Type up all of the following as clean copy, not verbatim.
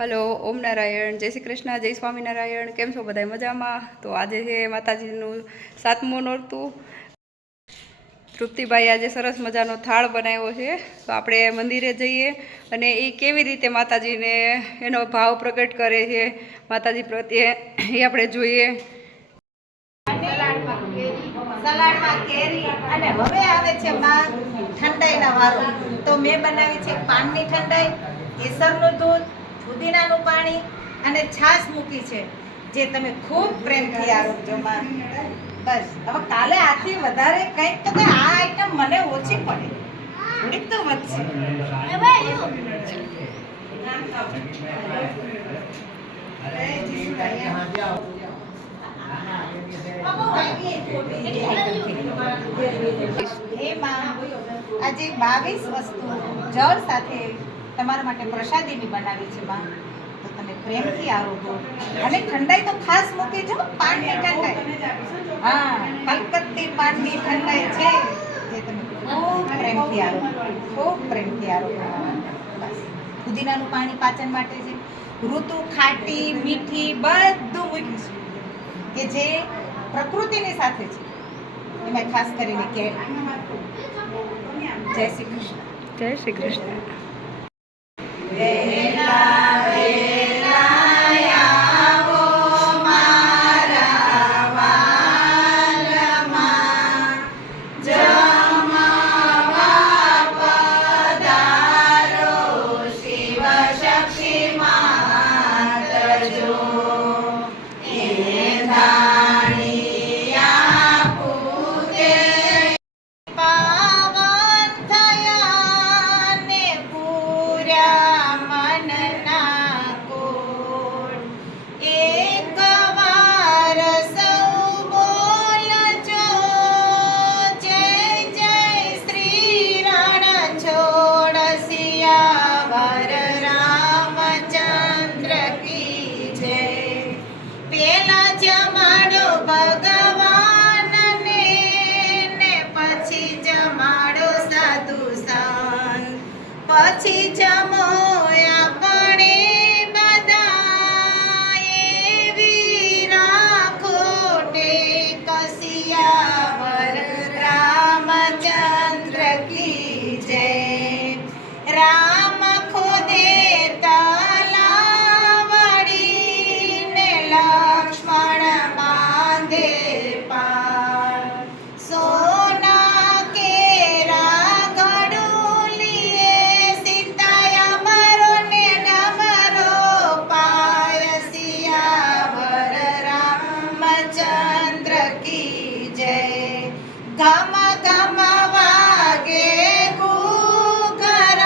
Hello, ઓમ નારાયણ, જય શ્રી કૃષ્ણ, જય સ્વામિનારાયણ. કેમ છો બધા મજામાં? તો આજે છે માતાજીનું 7મું નોરતું. તૃપ્તિભાઈ આજે સરસ મજાનો થાળ બનાવ્યો છે. તો આપણે મંદિરે જઈએ અને એ કેવી રીતે માતાજીને એનો ભાવ પ્રગટ કરે છે માતાજી પ્રત્યે એ આપણે જોઈએ. સલાડમાં કેરી અને હવે આવે છે ઠંડાઈના વારો. તો મેં બનાવી છે પાનની ઠંડાઈ, કેસરનું દૂધ, પુદીનાનું પાણી અને છાશ મૂકી છે, જે તમે ખૂબ પ્રેમથી આરોગજો માં. બસ હવે કાલે આથી વધારે કંઈક તો આ આઈટમ મને ઓછી પડે, થોડીક તો વધશે. આજે 22 વસ્તુ જળ સાથે તમારા માટે પ્રસાદીની બનાવી છે માં. તો તમે પ્રેમથી આરોગો અને ઠંડાઈ તો ખાસ મૂકી જો, પાનની ઠંડાઈ. હા, કલકત્તી પાનની ઠંડાઈ છે, જે તમે ખૂબ પ્રેમથી આરોગો, ખૂબ પ્રેમથી આરોગો. બસ પુદીનાનું પાણી પાચન માટે છે. ઋતુ ખાટી મીઠી બધું મૂક્યું છે કે જે પ્રકૃતિની સાથે છે. એમાં ખાસ કરીને કેરી. જય શ્રી કૃષ્ણ. જય શ્રી કૃષ્ણ. પછી જમો આપણે બધા એવી રાખો ટેકસિયાવર રામચંદ્ર કી જય. રામ ખુદે તલાવડીને લક્ષ્મણ બાંધે પાર. ઘમ ઘમ વાગે ઘૂઘરાને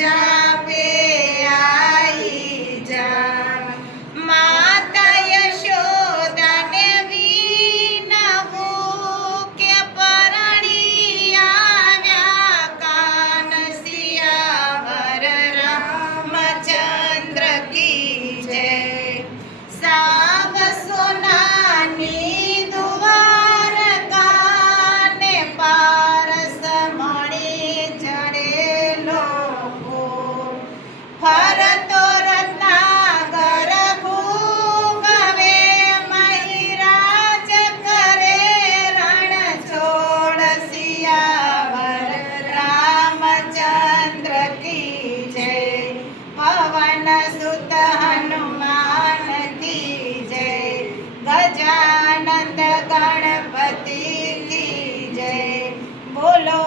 જાપે આઈ જા. માતા યશોદાને વિનવું કે પરણી આવ્યા કાનસિયાવર રામચંદ્ર કી જય. સાવ સોનાની સુત હનુમાન કી જય. ગજાનંદ ગણપતિ કી જય. બોલો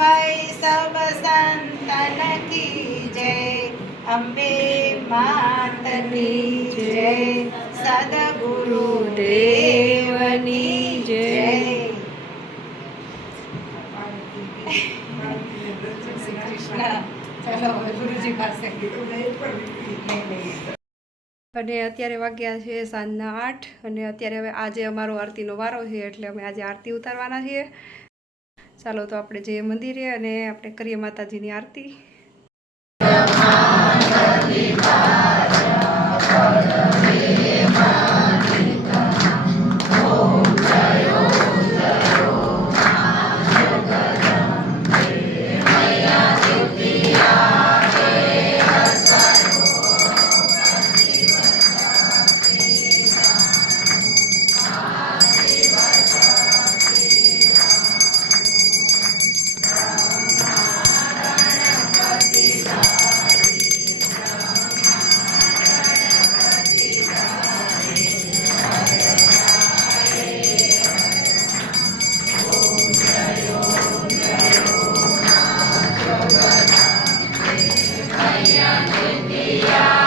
ભાઈ સબ સંતન કી જય. અંબે માત કી જય. સદગુરુ દેવની જય. શ્રી કૃષ્ણ. ચલો ગુરુજી પાસે. અને અત્યારે વાગ્યા છે સાંજના 8 અને અત્યારે હવે આજે અમારો આરતીનો વારો છે, એટલે અમે આજે આરતી ઉતારવાના છીએ. ચાલો તો આપણે જઈએ મંદિરે અને આપણે કરીએ માતાજીની આરતી. मैया